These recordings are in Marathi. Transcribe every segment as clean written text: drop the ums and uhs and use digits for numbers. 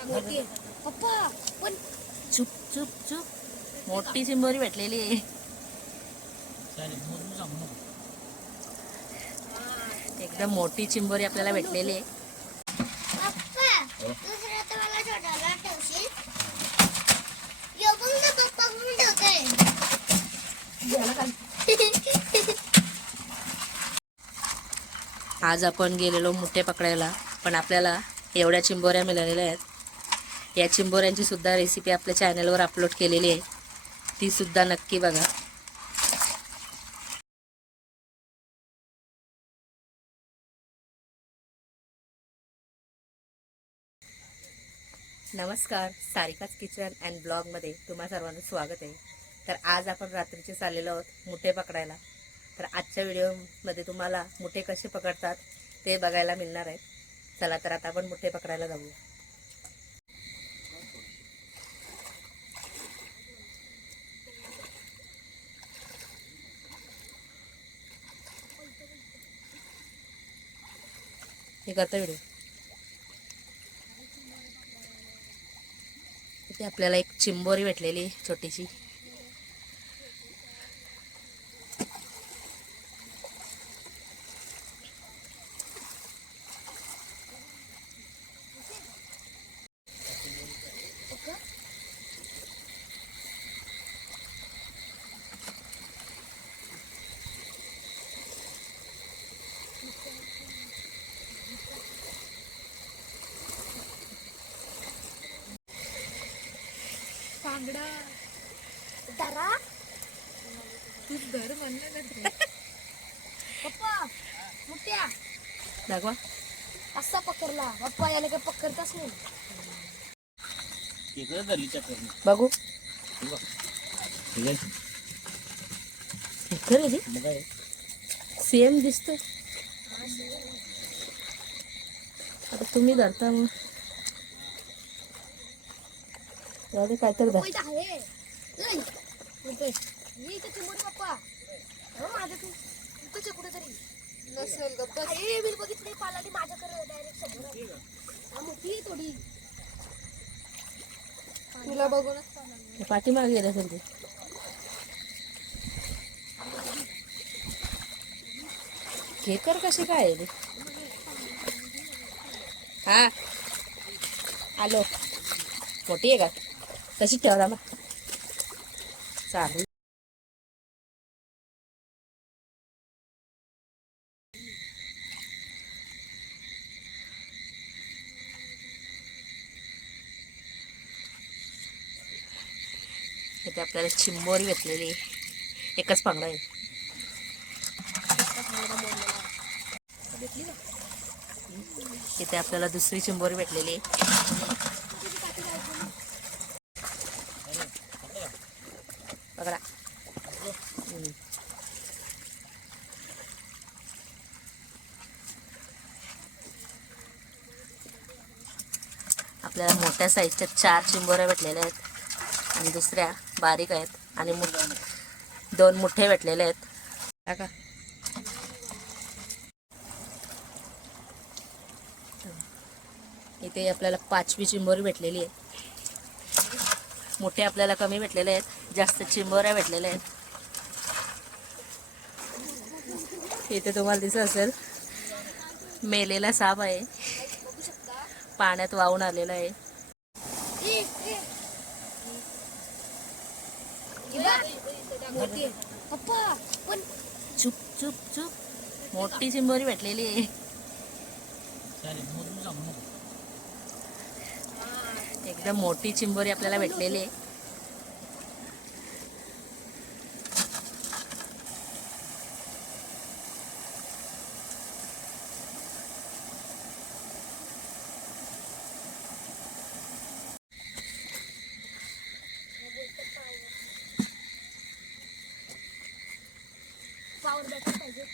पप्पा पण चुप चुप चुप मोठी चिंबोरी भेटलेली आहे. एकदम मोठी चिंबोरी आपल्याला भेटलेली आहे. आज आपण गेलेलो मुठे पकडायला, पण आपल्याला एवढ्या चिंबोऱ्या मिळालेल्या आहेत. या चिंबोऱ्यांची सुद्धा रेसिपी आपल्या चॅनलवर अपलोड केलेली आहे, ती सुद्धा नक्की बघा. नमस्कार, सारिकाच किचन अँड ब्लॉगमध्ये तुम्हा सर्वांचं स्वागत आहे. तर आज आपण रात्रीचे चाललेलो आहोत मुठे पकडायला. तर आजच्या व्हिडिओमध्ये तुम्हाला मुठे कसे पकडतात ते बघायला मिळणार आहे. चला तर आता आपण मुठे पकडायला जाऊ. हे करतो व्हिडिओ. इथे आपल्याला एक चिंबोरी भेटलेली छोटीशी. कांगडा दरा तू धर म्हणलं ना तू. पप्पा मुठ्या दाखवा. असा पकडला पप्पा, याला काय पकडताच नाही. बघू सेम दिसतो. आता तुम्ही धरता मग काय तर धर. पप्पा माझ्या तुझ्या कुठेतरी नसेल बघितली पालाली माझ्याकडे डायरेक्ट समोर मोठी थोडी. तुला बघूनच पाठीमागे गेला असेल ते. खेकर कशी काय आहे रे? हा आलो. मोठी आहे का? तशीच ठेवला मग चालू. इथे आपल्याला चिंबोरी भेटलेली, एकच पांगडा आहे. इथे आपल्याला दुसरी चिंबोरी भेटलेली. पकडा. आपल्याला मोठ्या साईजच्या 4 चिंबोऱ्या भेटलेल्या आहेत आणि दुसऱ्या बारीक आहेत आणि 2 मुठे भेटलेले आहेत. टाका. इथे आपल्याला 5वी चिंबोरी भेटलेली आहे. मोठे आपल्याला कमी भेटलेले आहेत, जास्त चिंबोऱ्या भेटलेल्या आहेत. इथे तुम्हाला दिसत असेल मेलेला साप आहे, पाण्यात वाहून आलेला आहे. पप्पा पण चुप चुप चुप मोठी चिंबोरी भेटलेली आहे. एकदम मोठी चिंबोरी आपल्याला भेटलेली आहे. पावर बॅटरी पाहिजे.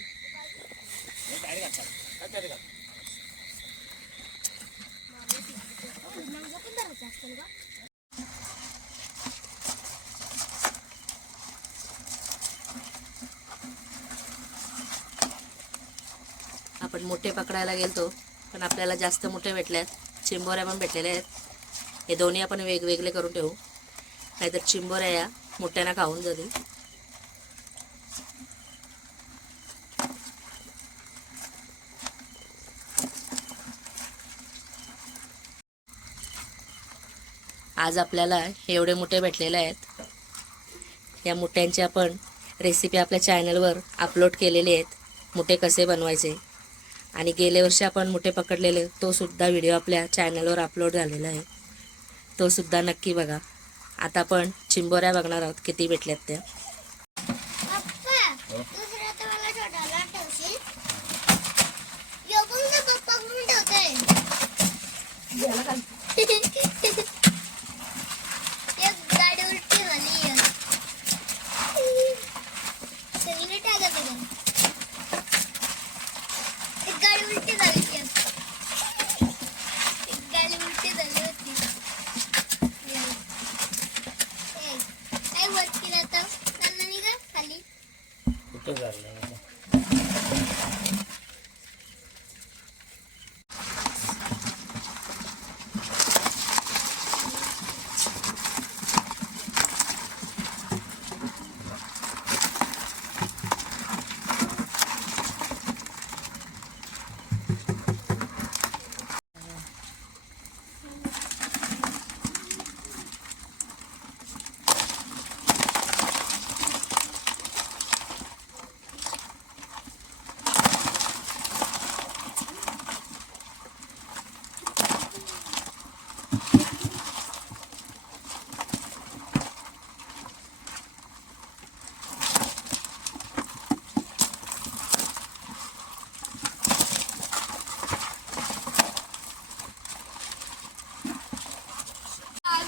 आपण मोठे पकडायला गेलतो, पण आपल्याला जास्त मोठे भेटले आहेत. चिंबोऱ्या पण भेटलेल्या आहेत. हे दोन्ही आपण वेगवेगळे करून ठेवू, नाहीतर चिंबोऱ्या या मोठ्यानं खाऊन जातील. आज आपल्याला एवढे मोठे भेटलेले आहेत. या मुठ्यांची आपण रेसिपी आपल्या चॅनलवर अपलोड केलेली आहेत, मुठे कसे बनवायचे. आणि गेल्या वर्षी आपण मुठे पकडलेले तो सुद्धा व्हिडिओ आपल्या चॅनलवर अपलोड झालेला आहे, तो सुद्धा नक्की बघा. आता आपण चिंबोऱ्या बघणार आहोत किती भेटल्यात त्या.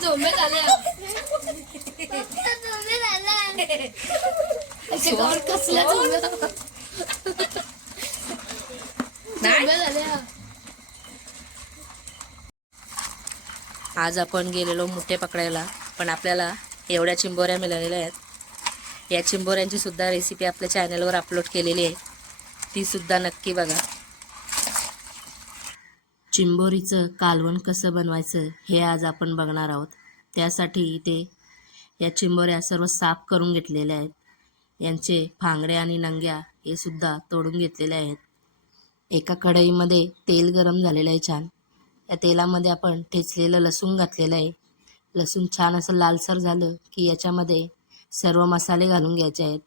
झोंबे झाले कसल्या आज आपण गेलेलो मुठे पकडायला, पण आपल्याला एवढ्या चिंबोऱ्या मिळालेल्या आहेत. या चिंबोऱ्यांची सुद्धा रेसिपी आपल्या चॅनलवर अपलोड केलेली आहे, ती सुद्धा नक्की बघा. चिंबोरीचं कालवण कसं बनवायचं हे आज आपण बघणार आहोत. त्यासाठी इथे या चिंबोऱ्या सर्व साफ करून घेतलेल्या आहेत. यांचे फांगड्या आणि नंग्या हे सुद्धा तोडून घेतलेले आहेत. एका कढईमध्ये तेल गरम झालेलं आहे छान. या तेलामध्ये आपण ठेचलेलं लसूण घातलेलं आहे. लसूण छान असं लालसर झालं की याच्यामध्ये सर्व मसाले घालून घ्यायचे आहेत.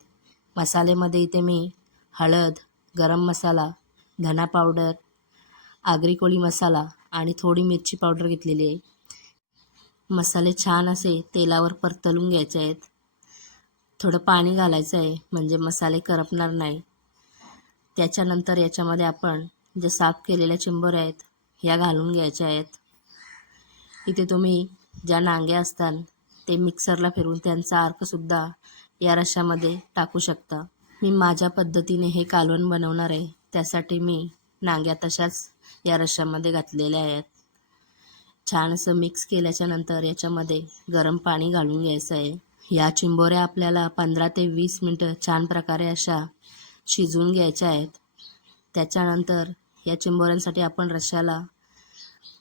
मसाल्यामध्ये इथे मी हळद, गरम मसाला, धना पावडर, आगरी कोळी मसाला आणि थोडी मिरची पावडर घेतलेली आहे. मसाले छान असे तेलावर परतवून घ्यायचे आहेत. थोडं पाणी घालायचं आहे म्हणजे मसाले करपणार नाही. त्याच्यानंतर याच्यामध्ये आपण जे साफ केलेल्या चिंबोऱ्या आहेत ह्या घालून घ्यायच्या आहेत. इथे तुम्ही ज्या नांग्या असतात ते मिक्सरला फिरवून त्यांचा अर्कसुद्धा या रश्श्यामध्ये टाकू शकता. मी माझ्या पद्धतीने हे कालवण बनवणार आहे, त्यासाठी मी नांग्या तशाच या रश्श्यामध्ये घातलेल्या आहेत. छान असं मिक्स केल्याच्या नंतर याच्यामध्ये गरम पाणी घालून घ्यायचं आहे. या चिंबोऱ्या आपल्याला 15 ते 20 मिनटं छान प्रकारे अशा शिजवून घ्यायच्या आहेत. त्याच्यानंतर या चिंबोऱ्यांसाठी आपण रश्श्याला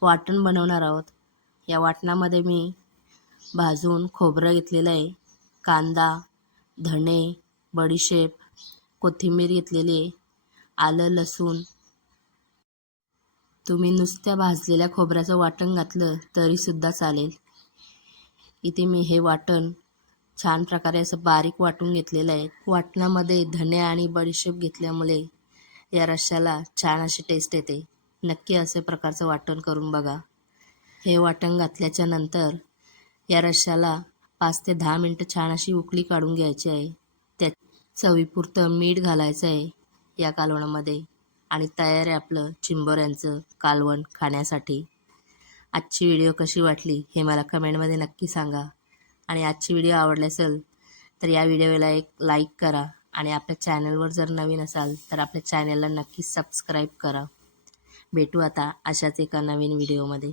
वाटण बनवणार आहोत. या वाटणामध्ये मी भाजून खोबरं घेतलेलं आहे, कांदा, धणे, बडीशेप, कोथिंबीर घेतलेली आहे, आलं, लसूण. तुम्ही नुसत्या भाजलेल्या खोबऱ्याचं वाटण घातलं तरीसुद्धा चालेल. इथे मी हे वाटण छान प्रकारे असं बारीक वाटून घेतलेलं आहे. वाटणामध्ये धणे आणि बडीशेप घेतल्यामुळे या रश्श्याला छान अशी टेस्ट येते. नक्की असे प्रकारचं वाटण करून बघा. हे वाटण घातल्याच्या नंतर या रश्श्याला 5 ते 10 मिनटं छान अशी उकळी काढून घ्यायची आहे. त्या चवीपुरतं मीठ घालायचं आहे या कालवणामध्ये. आणि तयार आहे आपलं चिंबोऱ्यांचं कालवण खाण्यासाठी. आजची व्हिडिओ कशी वाटली हे मला कमेंटमध्ये नक्की सांगा. आणि आजची व्हिडिओ आवडली असेल तर या व्हिडिओला एक लाईक करा. आणि आपल्या चॅनलवर जर नवीन असाल तर आपल्या चॅनलला नक्की सबस्क्राईब करा. भेटू आता अशाच एका नवीन व्हिडिओमध्ये.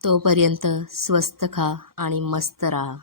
तोपर्यंत स्वस्त खा आणि मस्त राहा.